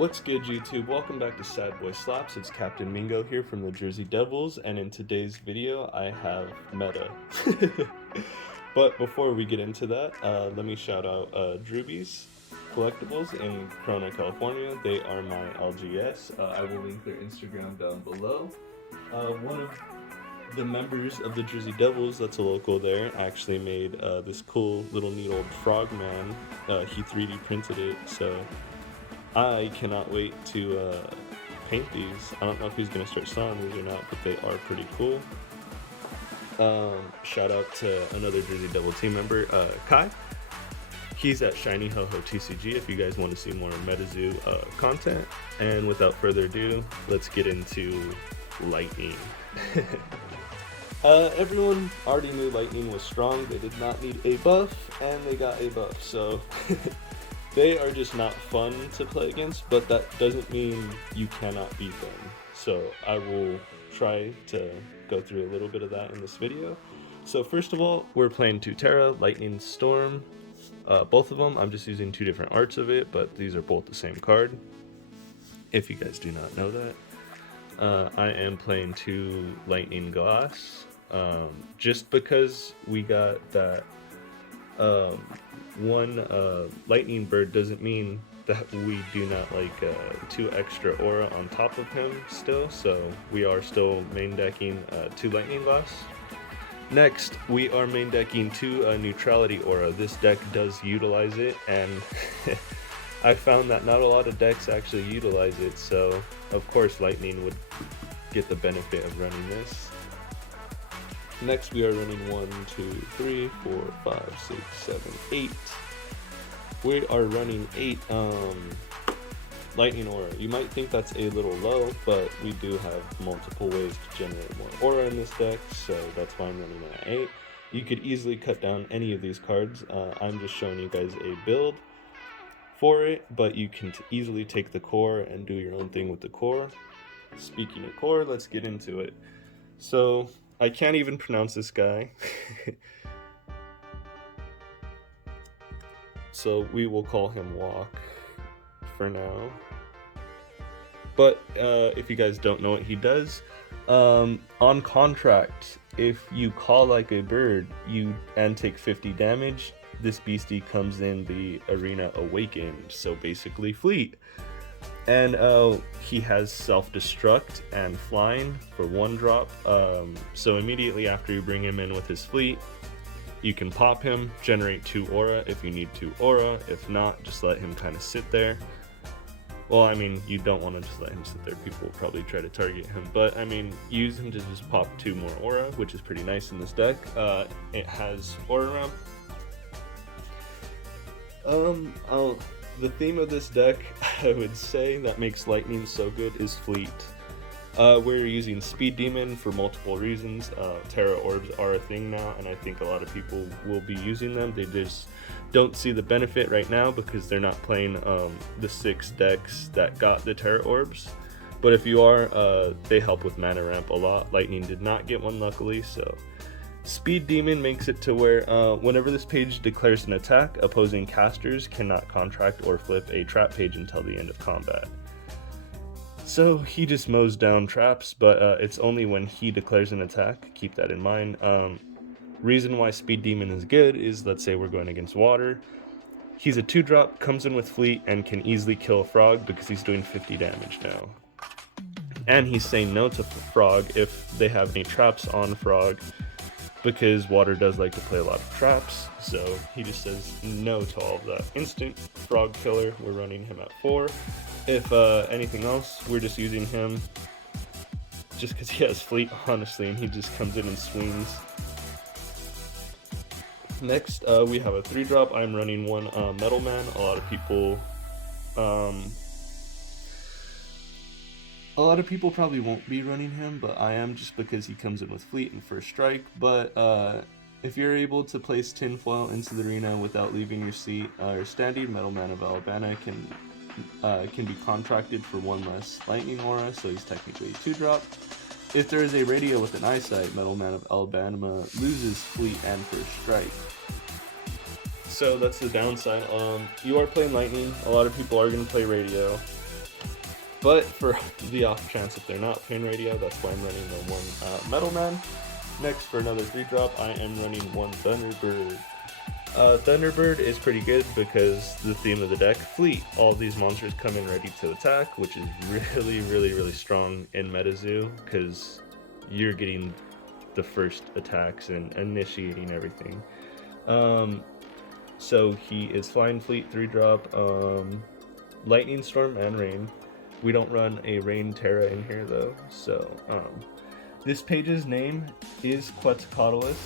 What's good, YouTube? Welcome back to Sad Boy Slaps. It's Captain Mingo here from the Jersey Devils, and in today's video I have Meta. But before we get into that, let me shout out Drewby's Collectibles in Corona, California. They are my LGS. I will link their Instagram down below. One of the members of the Jersey Devils, that's a local there, actually made this cool little neat old frog man. He 3D printed it, so I cannot wait to paint these. I don't know if he's going to start selling these or not, but they are pretty cool. Shout out to another Jersey Devil team member, Kai. He's at Shiny Ho Ho TCG if you guys want to see more Metazoo content. And without further ado, let's get into Lightning. Everyone already knew Lightning was strong. They did not need a buff, and they got a buff, so they are just not fun to play against, but that doesn't mean you cannot beat them. So I will try to go through a little bit of that in this video. So first of all, we're playing Terra, Lightning Storm. Both of them, I'm just using two different arts of it, but these are both the same card, if you guys do not know that. I am playing two Lightning Glass, just because we got that one lightning bird doesn't mean that we do not like two extra aura on top of him still, so we are still main decking two lightning glass. Next, we are main decking two neutrality aura. This deck does utilize it, and I found that not a lot of decks actually utilize it, so of course lightning would get the benefit of running this. Next, we are running 1, 2, 3, 4, 5, 6, 7, 8. We are running 8 Lightning Aura. You might think that's a little low, but we do have multiple ways to generate more aura in this deck, so that's why I'm running at 8. You could easily cut down any of these cards. I'm just showing you guys a build for it, but you can easily take the core and do your own thing with the core. Speaking of core, let's get into it. So I can't even pronounce this guy. So we will call him Walk for now. But if you guys don't know what he does, on contract, if you call like a bird and take 50 damage, this beastie comes in the arena awakened, so basically fleet. And he has self-destruct and flying for 1 drop, so immediately after you bring him in with his fleet, you can pop him, generate 2 aura if you need 2 aura. If not, just let him kind of sit there. Well, I mean, you don't want to just let him sit there. People will probably try to target him, but I mean, use him to just pop 2 more aura, which is pretty nice in this deck. It has aura ramp. The theme of this deck, I would say, that makes Lightning so good is Fleet. We're using Speed Demon for multiple reasons. Terra Orbs are a thing now, and I think a lot of people will be using them. They just don't see the benefit right now because they're not playing the 6 decks that got the Terra Orbs. But if you are, they help with mana ramp a lot. Lightning did not get one, luckily, so Speed Demon makes it to where whenever this page declares an attack, opposing casters cannot contract or flip a trap page until the end of combat. So he just mows down traps, but it's only when he declares an attack. Keep that in mind. Reason why Speed Demon is good is, let's say we're going against water. He's a 2-drop, comes in with fleet, and can easily kill a frog because he's doing 50 damage now. And he's saying no to frog if they have any traps on frog, because water does like to play a lot of traps, so he just says no to all of that. Instant frog killer, we're running him at 4. If anything else, we're just using him just because he has fleet, honestly, and he just comes in and swings. Next, we have a 3-drop. I'm running 1 Metal Man. A lot of people probably won't be running him, but I am, just because he comes in with fleet and first strike. But if you're able to place tinfoil into the arena without leaving your seat or standing, Metal Man of Alabama can be contracted for 1 less lightning aura, so he's technically a 2-drop. If there is a radio with an eyesight, Metal Man of Alabama loses fleet and first strike. So that's the downside. You are playing lightning. A lot of people are going to play radio. But for the off chance if they're not Pain Radio, that's why I'm running the one Metal Man. Next, for another 3-drop, I am running one Thunderbird. Thunderbird is pretty good because the theme of the deck, Fleet. All these monsters come in ready to attack, which is really strong in Metazoo because you're getting the first attacks and initiating everything. So he is Flying Fleet, 3-drop, Lightning Storm and Rain. We don't run a Rain Terra in here though, so this page's name is Quetzalcoatlus,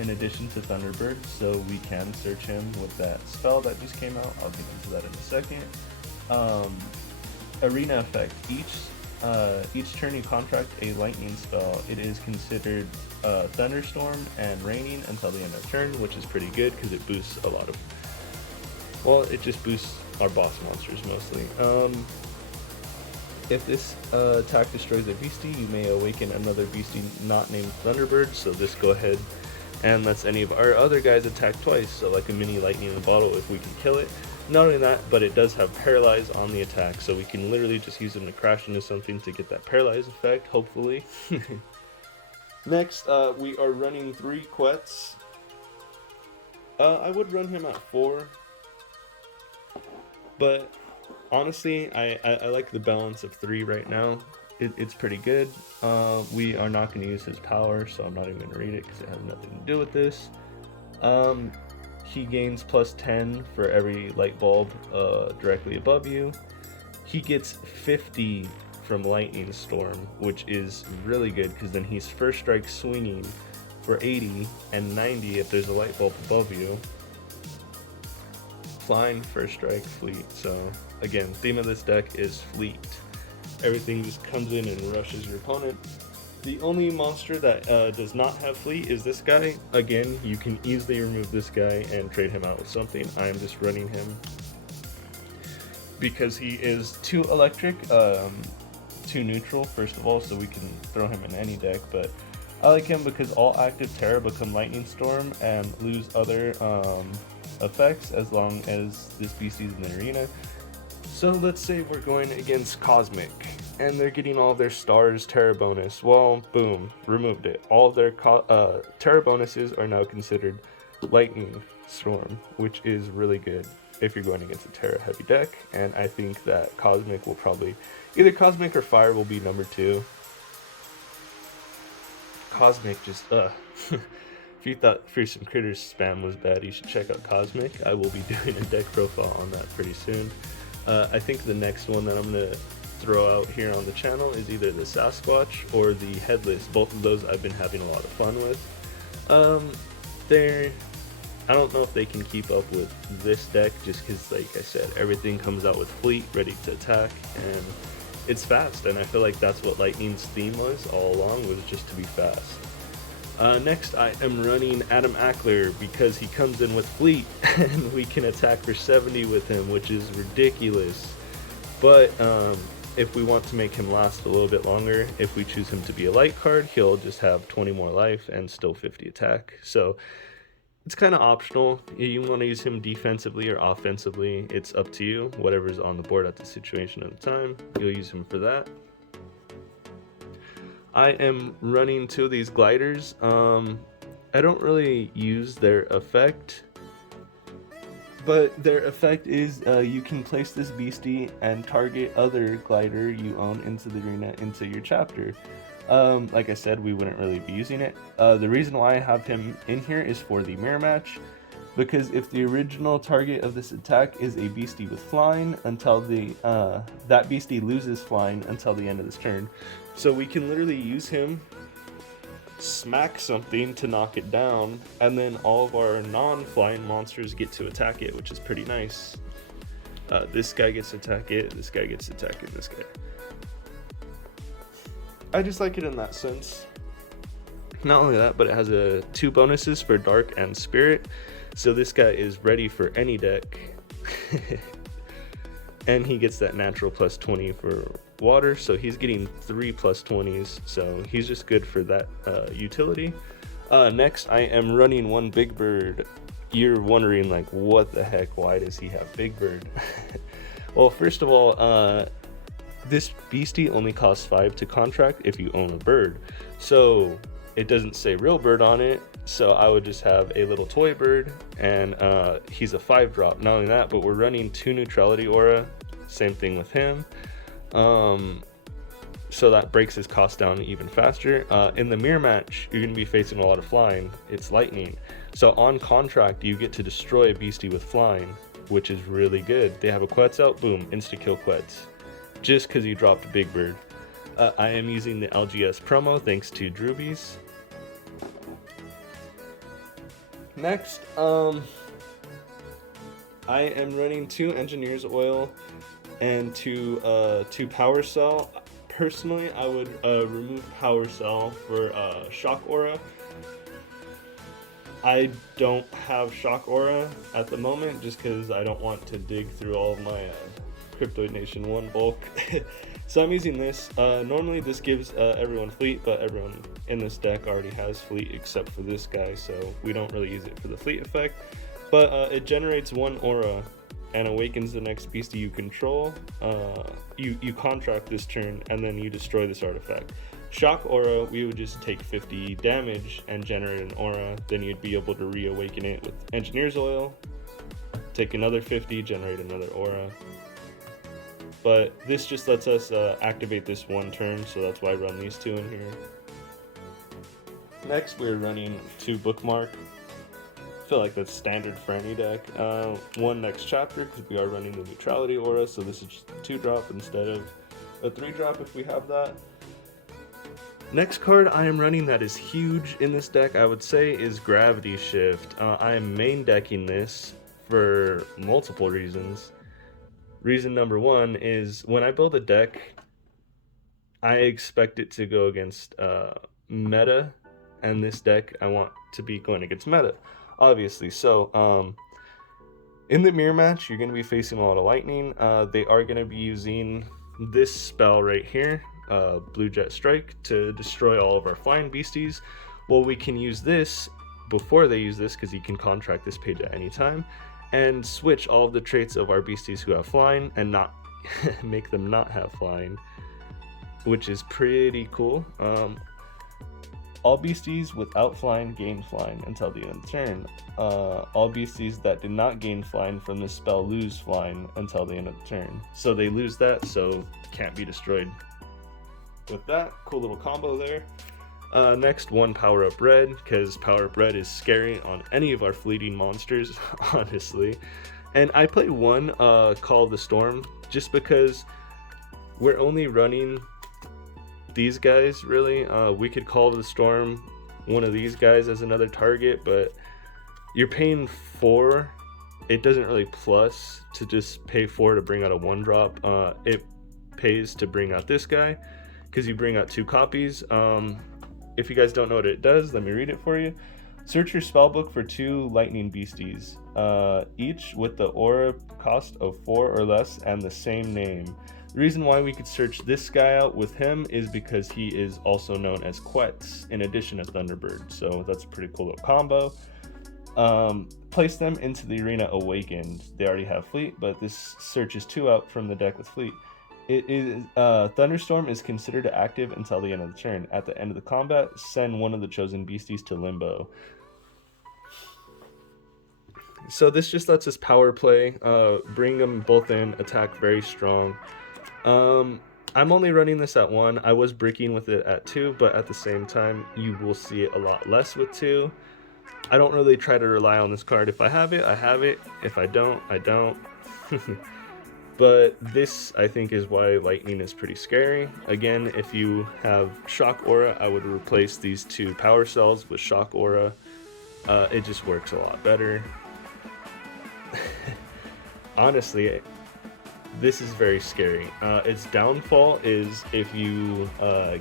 in addition to Thunderbird, so we can search him with that spell that just came out. I'll get into that in a second. Arena effect. Each turn you contract a lightning spell, it is considered thunderstorm and raining until the end of turn, which is pretty good because it boosts a lot of, well, it just boosts our boss monsters mostly. If this attack destroys a beastie, you may awaken another beastie not named Thunderbird, so this go ahead and lets any of our other guys attack twice, so like a mini lightning in a bottle if we can kill it. Not only that, but it does have paralyze on the attack, so we can literally just use him to crash into something to get that paralyze effect, hopefully. Next, we are running 3 Quets. I would run him at 4, but honestly, I like the balance of 3 right now. It's pretty good. We are not going to use his power, so I'm not even going to read it because it has nothing to do with this. He gains plus 10 for every light bulb directly above you. He gets 50 from Lightning Storm, which is really good because then he's first strike swinging for 80 and 90 if there's a light bulb above you. Flying, first strike, fleet. So again, theme of this deck is fleet. Everything just comes in and rushes your opponent. The only monster that does not have fleet is this guy. Again, you can easily remove this guy and trade him out with something. I am just running him because he is too electric, too neutral, first of all, so we can throw him in any deck. But I like him because all active Terra become Lightning Storm and lose other effects as long as this beastie's in the arena. So let's say we're going against Cosmic and they're getting all of their stars Terra bonus. Well, boom, removed it. All of their Terra bonuses are now considered Lightning Storm, which is really good if you're going against a Terra heavy deck. And I think that Cosmic will probably, either Cosmic or Fire will be number 2. Cosmic just, If you thought Fearsome Critters spam was bad, you should check out Cosmic. I will be doing a deck profile on that pretty soon. I think the next one that I'm going to throw out here on the channel is either the Sasquatch or the Headless. Both of those I've been having a lot of fun with. I don't know if they can keep up with this deck just because, like I said, everything comes out with fleet, ready to attack, and it's fast, and I feel like that's what Lightning's theme was all along, was just to be fast. Next, I am running Adam Ackler because he comes in with fleet and we can attack for 70 with him, which is ridiculous. But if we want to make him last a little bit longer, if we choose him to be a light card, he'll just have 20 more life and still 50 attack. So it's kind of optional. You want to use him defensively or offensively, it's up to you. Whatever's on the board at the situation at the time, you'll use him for that. I am running 2 of these gliders. I don't really use their effect, but their effect is you can place this beastie and target other glider you own into the arena, into your chapter. Like I said, we wouldn't really be using it. The reason why I have him in here is for the mirror match, because if the original target of this attack is a beastie with flying, until that beastie loses flying until the end of this turn. So we can literally use him, smack something to knock it down, and then all of our non-flying monsters get to attack it, which is pretty nice. This guy gets to attack it, this guy gets to attack it, this guy. I just like it in that sense. Not only that, but it has 2 bonuses for Dark and Spirit. So this guy is ready for any deck. And he gets that natural plus 20 for water, so he's getting 3 plus 20s, so he's just good for that utility. Next, I am running 1 Big Bird. You're wondering, like, what the heck, why does he have Big Bird? Well, first of all, this beastie only costs 5 to contract if you own a bird. So it doesn't say real bird on it, so I would just have a little toy bird, and he's a 5-drop. Not only that, but we're running 2 neutrality aura, same thing with him. So that breaks his cost down even faster. In the mirror match, you're going to be facing a lot of flying. It's lightning. So on contract, you get to destroy a beastie with flying, which is really good. They have a Quetz out, boom, insta-kill Quetz. Just because you dropped a big bird. I am using the LGS promo thanks to Droobies. Next, I am running 2 Engineer's Oil and 2 Power Cell. Personally, I would remove Power Cell for Shock Aura. I don't have Shock Aura at the moment just because I don't want to dig through all of my Cryptoid Nation 1 bulk. So I'm using this. Normally this gives everyone fleet, but everyone in this deck already has fleet except for this guy, so we don't really use it for the fleet effect. But it generates 1 aura and awakens the next beastie you control. You contract this turn, and then you destroy this artifact. Shock Aura, we would just take 50 damage and generate an aura, then you'd be able to reawaken it with Engineer's Oil, take another 50, generate another aura. But this just lets us activate this 1 turn, so that's why I run these 2 in here. Next, we're running 2 Bookmark. I feel like that's standard for any deck. 1 next chapter, because we are running the neutrality aura, so this is just a 2-drop instead of a 3-drop if we have that. Next card I am running that is huge in this deck, I would say, is Gravity Shift. I am main decking this for multiple reasons. Reason number 1 is when I build a deck, I expect it to go against meta, and this deck I want to be going against meta, obviously. So in the mirror match, you're going to be facing a lot of lightning. They are going to be using this spell right here, Blue Jet Strike, to destroy all of our flying beasties. Well, we can use this before they use this, because you can contract this page at any time, and switch all of the traits of our beasties who have flying and not make them not have flying, which is pretty cool. All beasties without flying gain flying until the end of the turn. All beasties that did not gain flying from this spell lose flying until the end of the turn. So they lose that, so can't be destroyed. With that, cool little combo there. Next, 1 Power Up Red, because Power Up Red is scary on any of our fleeting monsters, honestly. And I play 1 Call of the Storm, just because we're only running these guys, really. We could Call of the Storm one of these guys as another target, but you're paying 4. It doesn't really plus to just pay 4 to bring out a 1-drop. It pays to bring out this guy, because you bring out 2 copies. If you guys don't know what it does, let me read it for you. Search your spellbook for 2 lightning beasties, each with the aura cost of 4 or less and the same name. The reason why we could search this guy out with him is because he is also known as Quetz, in addition to Thunderbird, so that's a pretty cool little combo. Place them into the arena awakened. They already have fleet, but this searches 2 out from the deck with fleet. It is Thunderstorm is considered active until the end of the turn. At the end of the combat, send 1 of the chosen beasties to limbo. So this just lets us power play, bring them both in, attack very strong. I'm only running this at 1. I was bricking with it at 2, but at the same time, you will see it a lot less with 2. I don't really try to rely on this card. If I have it, I have it. If I don't, I don't. But this, I think, is why Lightning is pretty scary. Again, if you have Shock Aura, I would replace these 2 Power Cells with Shock Aura. It just works a lot better. Honestly, this is very scary. Its downfall is if you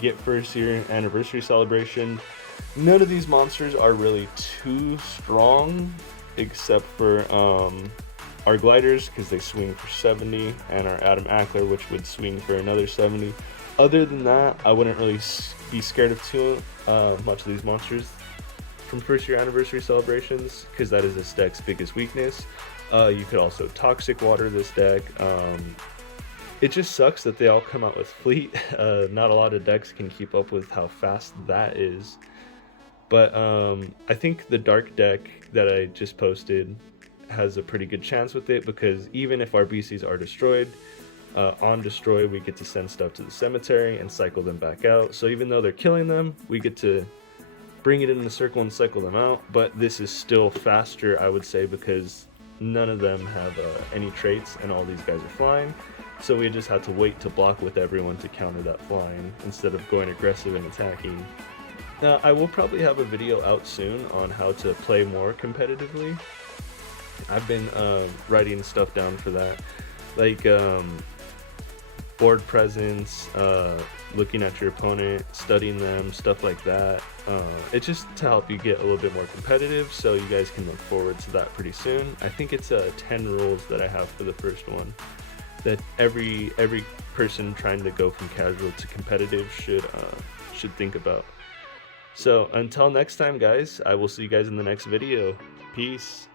get 1st year anniversary celebration, none of these monsters are really too strong, except for our gliders, because they swing for 70, and our Adam Ackler, which would swing for another 70. Other than that, I wouldn't really be scared of too much of these monsters from 1st year anniversary celebrations, because that is this deck's biggest weakness. You could also Toxic Water this deck. it just sucks that they all come out with fleet. Not a lot of decks can keep up with how fast that is. But I think the dark deck that I just posted has a pretty good chance with it, because even if our BCs are destroyed, on destroy we get to send stuff to the cemetery and cycle them back out. So even though they're killing them, we get to bring it in the circle and cycle them out. But this is still faster, I would say, because none of them have any traits and all these guys are flying. So we just had to wait to block with everyone to counter that flying instead of going aggressive and attacking. I will probably have a video out soon on how to play more competitively. I've been writing stuff down for that, like board presence, looking at your opponent, studying them, stuff like that. It's just to help you get a little bit more competitive, so you guys can look forward to that pretty soon. I think it's 10 rules that I have for the first one that every person trying to go from casual to competitive should think about. So until next time, guys, I will see you guys in the next video. Peace.